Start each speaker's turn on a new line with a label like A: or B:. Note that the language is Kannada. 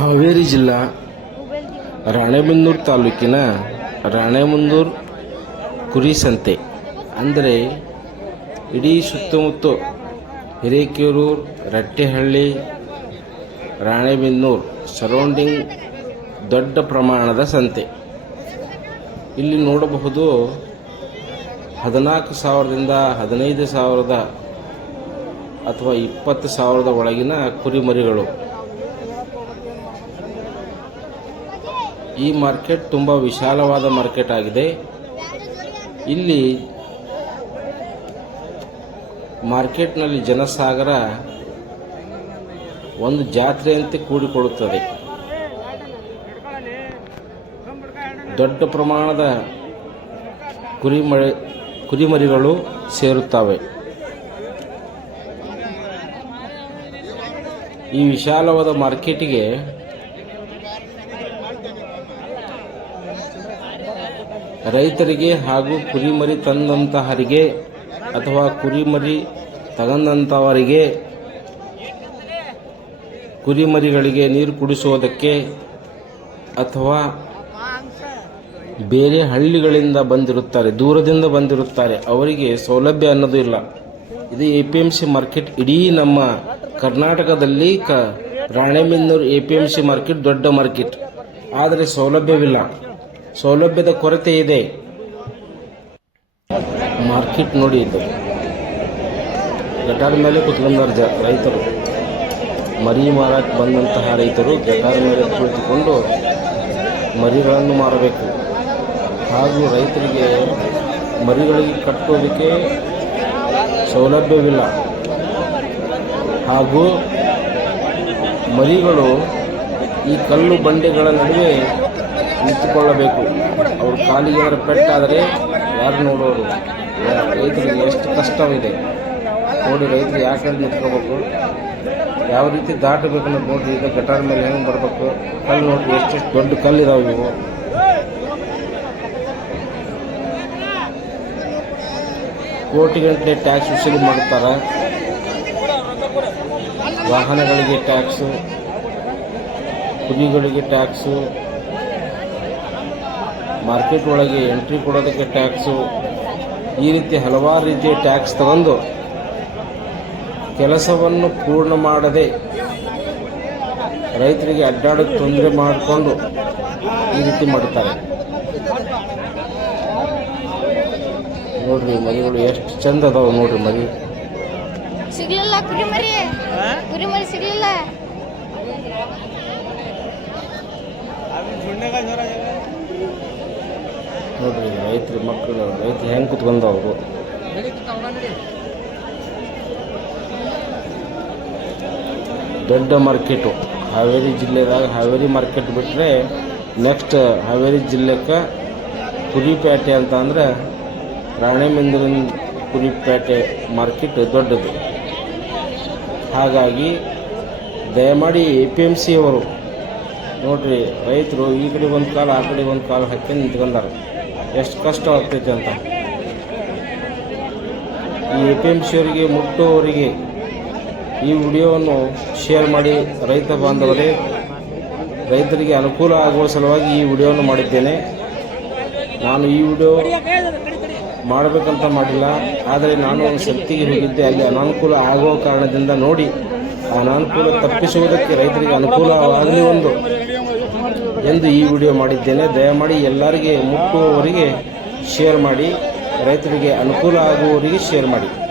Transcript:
A: ಹಾವೇರಿ ಜಿಲ್ಲಾ, ರಾಣೆಬೆನ್ನೂರು ತಾಲೂಕಿನ ರಾಣೆಬೆನ್ನೂರು ಕುರಿ ಸಂತೆ ಅಂದರೆ ಇಡೀ ಸುತ್ತಮುತ್ತ ಹಿರೇಕೆರೂರು, ರಟ್ಟೆಹಳ್ಳಿ, ರಾಣೆಬೆನ್ನೂರು ಸರೌಂಡಿಂಗ್ ದೊಡ್ಡ ಪ್ರಮಾಣದ ಸಂತೆ. ಇಲ್ಲಿ ನೋಡಬಹುದು ಹದಿನಾಲ್ಕು ಸಾವಿರದಿಂದ ಹದಿನೈದು ಸಾವಿರದ ಅಥವಾ ಇಪ್ಪತ್ತು ಸಾವಿರದ ಒಳಗಿನ ಕುರಿಮರಿಗಳು. ಈ ಮಾರ್ಕೆಟ್ ತುಂಬ ವಿಶಾಲವಾದ ಮಾರ್ಕೆಟ್ ಆಗಿದೆ. ಇಲ್ಲಿ ಮಾರ್ಕೆಟ್ನಲ್ಲಿ ಜನಸಾಗರ ಒಂದು ಜಾತ್ರೆಯಂತೆ ಕೂಡಿಕೊಳ್ಳುತ್ತದೆ. ದೊಡ್ಡ ಪ್ರಮಾಣದ ಕುರಿಮರಿ ಕುರಿಮರಿಗಳು ಸೇರುತ್ತವೆ. ಈ ವಿಶಾಲವಾದ ಮಾರ್ಕೆಟಿಗೆ ರೈತರಿಗೆ ಹಾಗೂ ಕುರಿಮರಿ ತಂದಂತಹರಿಗೆ ಅಥವಾ ಕುರಿಮರಿ ತಗಂದಂಥವರಿಗೆ ಕುರಿಮರಿಗಳಿಗೆ ನೀರು ಕುಡಿಸುವುದಕ್ಕೆ ಅಥವಾ ಬೇರೆ ಹಳ್ಳಿಗಳಿಂದ ಬಂದಿರುತ್ತಾರೆ, ದೂರದಿಂದ ಬಂದಿರುತ್ತಾರೆ, ಅವರಿಗೆ ಸೌಲಭ್ಯ ಅನ್ನೋದು ಇಲ್ಲ. ಇದು A P M C market, ಇಡೀ ನಮ್ಮ ಕರ್ನಾಟಕದಲ್ಲಿ ಕ Ranebennur A P M C market ದೊಡ್ಡ ಮಾರ್ಕೆಟ್. ಆದರೆ ಸೌಲಭ್ಯವಿಲ್ಲ. ಸೌಲಭ್ಯದ ಕೊರತೆ ಇದೆ. ಮಾರ್ಕೆಟ್ ನೋಡಿ ಇದು. ಗಟಾರ ಮೇಲೆ ಕುತ್ಕೊಂಡಾರ ಜ ರೈತರು. ಮರಿ ಮಾರಾಟ ಬಂದಂತಹ ರೈತರು ಗಟಾರ ಮೇಲೆ ಕುಳಿತುಕೊಂಡು ಮರಿಗಳನ್ನು ಮಾರಬೇಕು. ಹಾಗೂ ರೈತರಿಗೆ ಮರಿಗಳಿಗೆ ಕಟ್ಟೋದಕ್ಕೆ ಸೌಲಭ್ಯವಿಲ್ಲ. ಹಾಗೂ ಮರಿಗಳು ಈ ಕಲ್ಲು ಬಂಡೆಗಳ ನಡುವೆ ನಿಂತುಕೊಳ್ಳಬೇಕು. ಅವರು ಕಾಲಿಗೆ ಪೆಟ್ಟಾದರೆ ಯಾರು ನೋಡೋರು? ರೈತರಿಗೆ ಎಷ್ಟು ಕಷ್ಟವಿದೆ. ನೋಡಿ ರೈತರು ಯಾಕೆ ನಿಂತ್ಕೋಬೇಕು? ಯಾವ ರೀತಿ ದಾಟಬೇಕು ಅನ್ನೋದು ನೋಡಿ ಇದು ಗಟಾರ ಮೇಲೆ ಹೆಂಗೆ ಬರಬೇಕು? ಕಲ್ಲು ನೋಡಿ, ಎಷ್ಟೆಷ್ಟು ದೊಡ್ಡ ಕಲ್ಲು ಇದಾವೆ ಇವು. ಕೋಟಿಗಟ್ಟಲೆ ಟ್ಯಾಕ್ಸ್ ವಸೂಲಿ ಮಾಡ್ತಾರೆ ವಾಹನಗಳಿಗೆ ಟ್ಯಾಕ್ಸು, ಕುರಿಗಳಿಗೆ ಟ್ಯಾಕ್ಸು ಮಾರ್ಕೆಟ್ ಒಳಗೆ ಎಂಟ್ರಿ ಕೊಡೋದಕ್ಕೆ ಟ್ಯಾಕ್ಸು ಈ ರೀತಿ ಹಲವಾರು ರೀತಿಯ ಟ್ಯಾಕ್ಸ್ ತಗೊಂಡು ಕೆಲಸವನ್ನು ಪೂರ್ಣ ಮಾಡದೆ ರೈತರಿಗೆ ಅಡ್ಡಾಡಕ್ಕೆ ತೊಂದರೆ ಮಾಡಿಕೊಂಡು ಈ ರೀತಿ ಮಾಡುತ್ತಾರೆ ನೋಡ್ರಿ ಮರಿಗಳು ಎಷ್ಟು ಚಂದ ಅದಾವ ನೋಡ್ರಿ ಮರಿ.
B: ಸಿಗ್ಲಿಲ್ಲ ಕುರಿಮರಿ ಕುರಿಮರಿ ಸಿಗ್ಲಿಲ್ಲ.
A: ರೈತರು, ಮಕ್ಕಳು, ರೈತರು ಹೆಂಗೆ ಕುತ್ಕೊಂಡವ್ರು? ದೊಡ್ಡ ಮಾರ್ಕೆಟು ಹಾವೇರಿ ಜಿಲ್ಲೆದಾಗ ಹಾವೇರಿ ಮಾರ್ಕೆಟ್ ಬಿಟ್ಟರೆ ನೆಕ್ಸ್ಟ್ ಹಾವೇರಿ ಜಿಲ್ಲೆಗೆ ಕುರಿಪೇಟೆ ಅಂತ ಅಂದ್ರೆ ರಾಣೆಬೆನ್ನೂರಿನ ಕುರಿಪೇಟೆ ಮಾರ್ಕೆಟ್ ದೊಡ್ಡದು. ಹಾಗಾಗಿ ದಯಮಾಡಿ ಎ ಪಿ ಎಂ ಸಿ ಅವರು ನೋಡ್ರಿ ರೈತರು ಈ ಕಡೆ ಒಂದು ಕಾಲು, ಆ ಕಡೆ ಒಂದು ಕಾಲು ಹಾಕಿ ನಿಂತ್ಕೊಂಡಾರ. ಎಷ್ಟು ಕಷ್ಟ ಆಗ್ತೈತೆ ಅಂತ. ಈ ಎ ಪಿ ಎಂ ಸಿ ಅವರಿಗೆ ಮುಟ್ಟುವವರಿಗೆ ಈ ವಿಡಿಯೋವನ್ನು ಶೇರ್ ಮಾಡಿ ರೈತ ಬಾಂಧವರೇ, ರೈತರಿಗೆ ಅನುಕೂಲ ಆಗುವ ಸಲುವಾಗಿ ಈ ವಿಡಿಯೋವನ್ನು ಮಾಡಿದ್ದೇನೆ. ನಾನು ಈ ವಿಡಿಯೋ ಮಾಡಬೇಕಂತ ಮಾಡಿಲ್ಲ, ಆದರೆ ನಾನು ಒಂದು ಶಕ್ತಿಗೆ ಹೋಗಿದ್ದೆ. ಅಲ್ಲಿ ಅನಾನುಕೂಲ ಆಗುವ ಕಾರಣದಿಂದ ನೋಡಿ ಅನಾನುಕೂಲ ತಪ್ಪಿಸುವುದಕ್ಕೆ ರೈತರಿಗೆ ಅನುಕೂಲವಾಗಲಿ ಒಂದು. ಎಂದು ಈ ವಿಡಿಯೋ ಮಾಡಿದ್ದೇನೆ. ದಯಮಾಡಿ ಎಲ್ಲರಿಗೆ ಮುಟ್ಟುವವರಿಗೆ ಶೇರ್ ಮಾಡಿ ರೈತರಿಗೆ ಅನುಕೂಲ ಆಗುವವರಿಗೆ ಶೇರ್ ಮಾಡಿ.